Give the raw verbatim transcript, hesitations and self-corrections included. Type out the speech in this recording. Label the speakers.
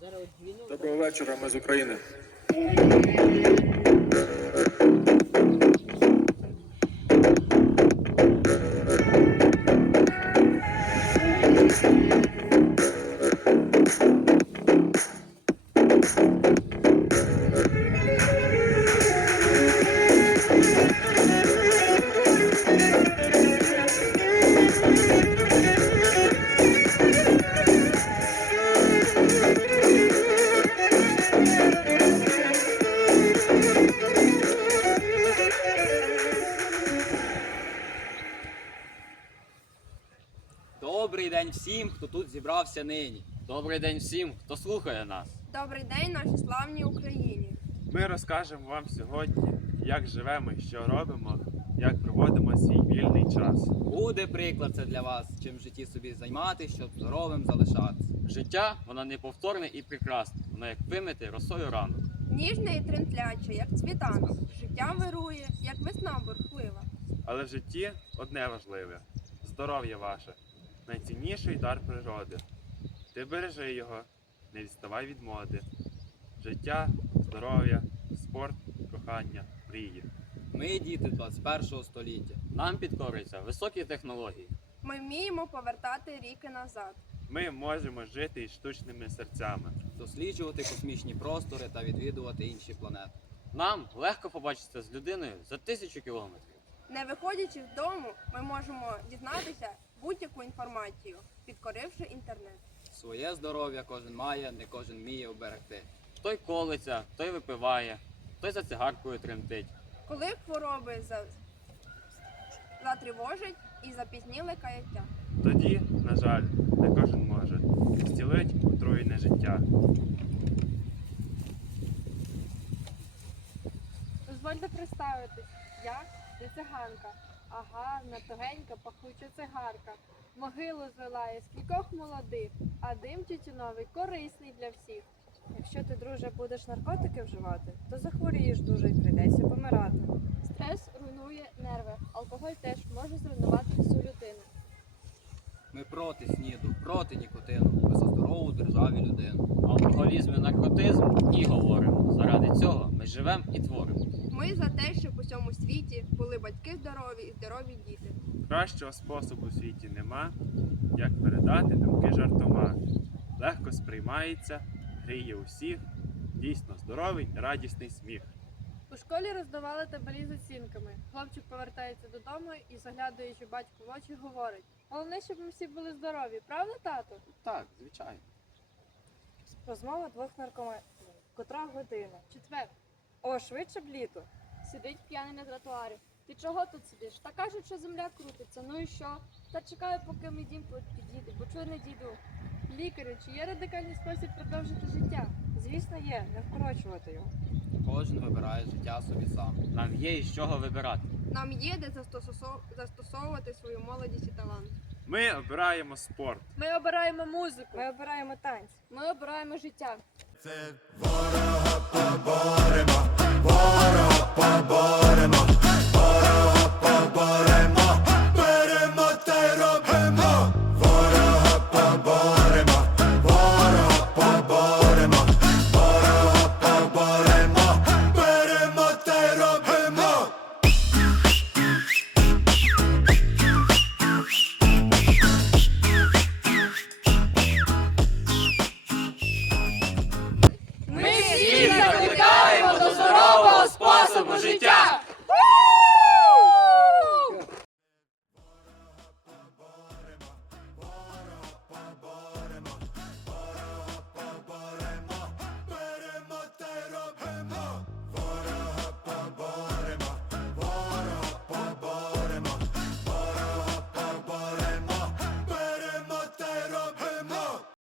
Speaker 1: Доброго вечора, ми з України.
Speaker 2: Добрий день всім, хто тут зібрався нині.
Speaker 3: Добрий день всім, хто слухає нас.
Speaker 4: Добрий день нашій славній Україні.
Speaker 5: Ми розкажемо вам сьогодні, як живемо і що робимо, як проводимо свій вільний час.
Speaker 2: Буде приклад це для вас, чим в житті собі займатися, щоб здоровим залишатися.
Speaker 3: Життя, воно неповторне і прекрасне, воно як вимити росою ранок.
Speaker 4: Ніжне і тремтляче, як цвітанок. Життя вирує, як весна бурхлива.
Speaker 5: Але в житті одне важливе – здоров'я ваше, найцінніший дар природи. Ти бережи його, не відставай від моди. Життя, здоров'я, спорт, кохання, мрії.
Speaker 2: Ми діти двадцять першого століття.
Speaker 3: Нам підкорюються високі технології.
Speaker 4: Ми вміємо повертати ріки назад.
Speaker 5: Ми можемо жити із штучними серцями.
Speaker 2: Досліджувати космічні простори та відвідувати інші планети.
Speaker 3: Нам легко побачитися з людиною за тисячу кілометрів.
Speaker 4: Не виходячи з дому, ми можемо дізнатися будь-яку інформацію, підкоривши інтернет.
Speaker 2: Своє здоров'я кожен має, не кожен вміє оберегти.
Speaker 3: Той колиться, той випиває, той за цигаркою тремтить.
Speaker 4: Коли хвороби за... затривожать і запізніли каяття.
Speaker 5: Тоді, на жаль, не кожен може зцілить отруєне життя.
Speaker 6: Дозвольте представитись, я не циганка, а гарна, тугенька, пахуча цигарка. Могилу звела я з кількох молодих, а дим тютюновий корисний для всіх.
Speaker 7: Якщо ти, друже, будеш наркотики вживати, то захворієш дуже і прийдеться помирати.
Speaker 6: Стрес руйнує нерви, алкоголь теж може зруйнувати всю людину.
Speaker 2: Ми проти сніду, проти нікотину. Ми за здорову державі людину.
Speaker 3: Алкоголізм і наркотизм – ні говоримо. Заради цього ми живемо і творимо.
Speaker 4: Ми за те, щоб у всьому світі були батьки здорові і здорові діти.
Speaker 5: Кращого способу у світі нема, як передати думки жартома. Легко сприймається, гріє усіх, дійсно здоровий і радісний сміх.
Speaker 6: У школі роздавали табелі з оцінками. Хлопчик повертається додому і, заглядаючи батьку в очі, говорить: головне, щоб ми всі були здорові, правда, тато?
Speaker 2: Так, звичайно.
Speaker 7: Розмова двох наркоманів. Котра година?
Speaker 6: Четвер.
Speaker 7: О, швидше б літо.
Speaker 6: Сидить п'яний на тротуарі. Ти чого тут сидиш? Та кажуть, що земля крутиться. Ну і що? Та чекаю, поки мій дім підійде, бо чого не дійду. Лікарю, чи є радикальний спосіб продовжити життя?
Speaker 7: Звісно, є, не вкорочувати його.
Speaker 2: Кожен вибирає життя собі сам.
Speaker 3: Нам є із чого вибирати.
Speaker 4: Нам є де застосо- застосовувати свою молодість і талант.
Speaker 5: Ми обираємо спорт.
Speaker 6: Ми обираємо музику.
Speaker 7: Ми обираємо танці.
Speaker 6: Ми обираємо життя.
Speaker 8: Це ворога поборемо, ворога поборемо, ворога поборемо, беремо та й робимо. Ворога поборемо, ворога поборемо, ворога поборемо, беремо та й робимо.
Speaker 6: Ми всі закликаємо до здорового способу життя!